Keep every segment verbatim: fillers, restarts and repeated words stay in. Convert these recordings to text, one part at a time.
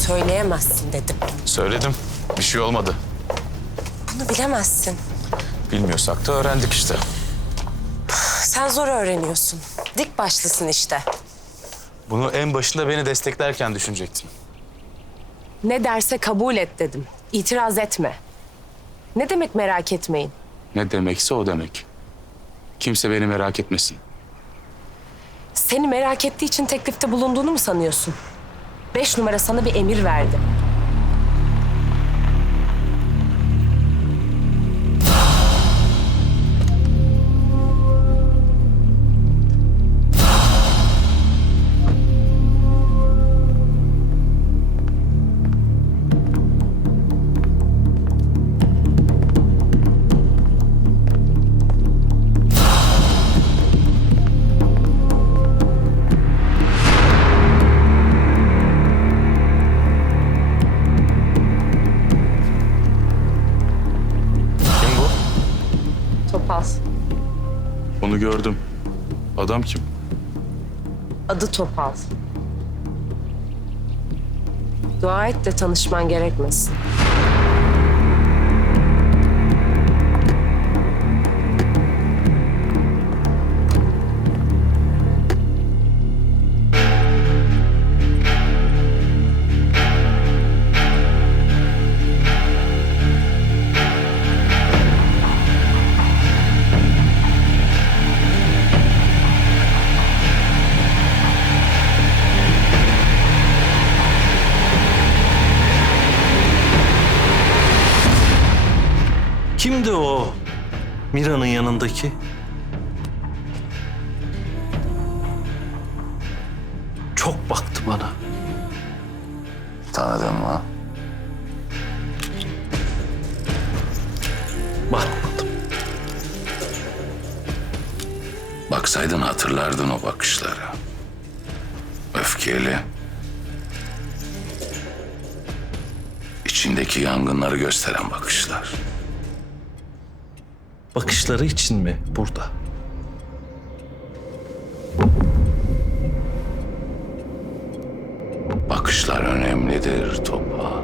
söyleyemezsin dedim. Söyledim. Bir şey olmadı. Bunu bilemezsin. Bilmiyorsak da öğrendik işte. Sen zor öğreniyorsun. Dik başlısın işte. Bunu en başında beni desteklerken düşünecektin. Ne derse kabul et dedim. İtiraz etme. Ne demek merak etmeyin? Ne demekse o demek. Kimse beni merak etmesin. Seni merak ettiği için teklifte bulunduğunu mu sanıyorsun? Beş numara sana bir emir verdi. Kim bu? Topal. Onu gördüm. Adam kim? Adı Topal. Dua et de tanışman gerekmesin. Kimdi o Mira'nın yanındaki? Çok baktı bana. Tanıdın mı? Bakmadım. Baksaydın hatırlardın o bakışları. Öfkeli. İçindeki yangınları gösteren bakışlar. Bakışları için mi burada? Bakışlar önemlidir Topa.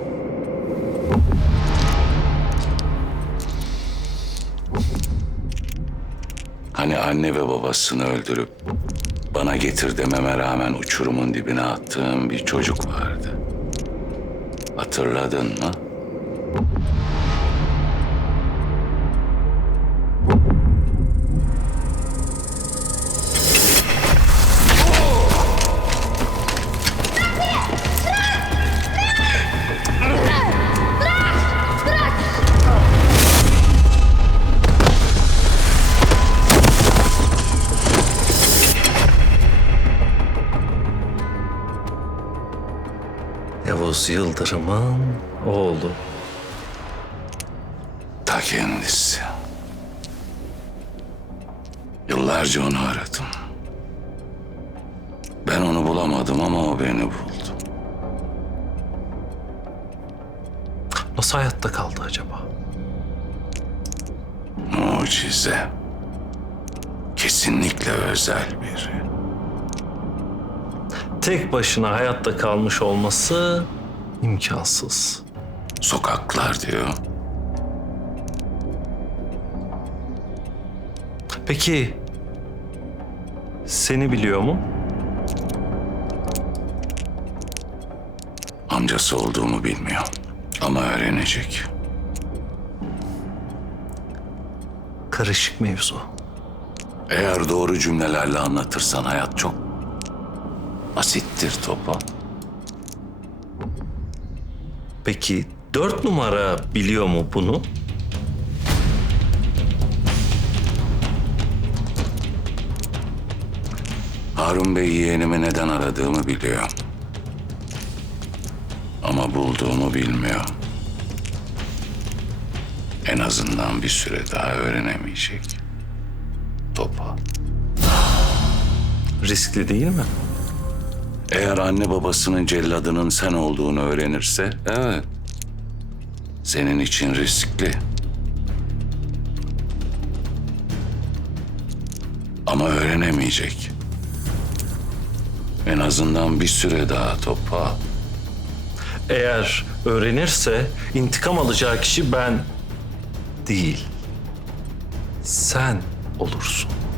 Hani anne ve babasını öldürüp bana getir dememe rağmen uçurumun dibine attığım bir çocuk vardı. Hatırladın mı? Yavuz Yıldırım'ın oğlu. Ta kendisi. Yıllarca onu aradım. Ben onu bulamadım ama o beni buldu. Nasıl hayatta kaldı acaba? Mucize. Kesinlikle özel biri. Tek başına hayatta kalmış olması imkansız. Sokaklar diyor. Peki seni biliyor mu? Amcası olduğumu bilmiyor. Ama öğrenecek. Karışık mevzu. Eğer doğru cümlelerle anlatırsan hayat çok basittir Topa. Peki dört numara biliyor mu bunu? Harun Bey yeğenimi neden aradığımı biliyor. Ama bulduğumu bilmiyor. En azından bir süre daha öğrenemeyecek. Topa. Riskli değil mi? Eğer anne babasının celladının sen olduğunu öğrenirse, evet. Senin için riskli. Ama öğrenemeyecek. En azından bir süre daha Topa. Eğer öğrenirse intikam alacağı kişi ben değil, sen olursun.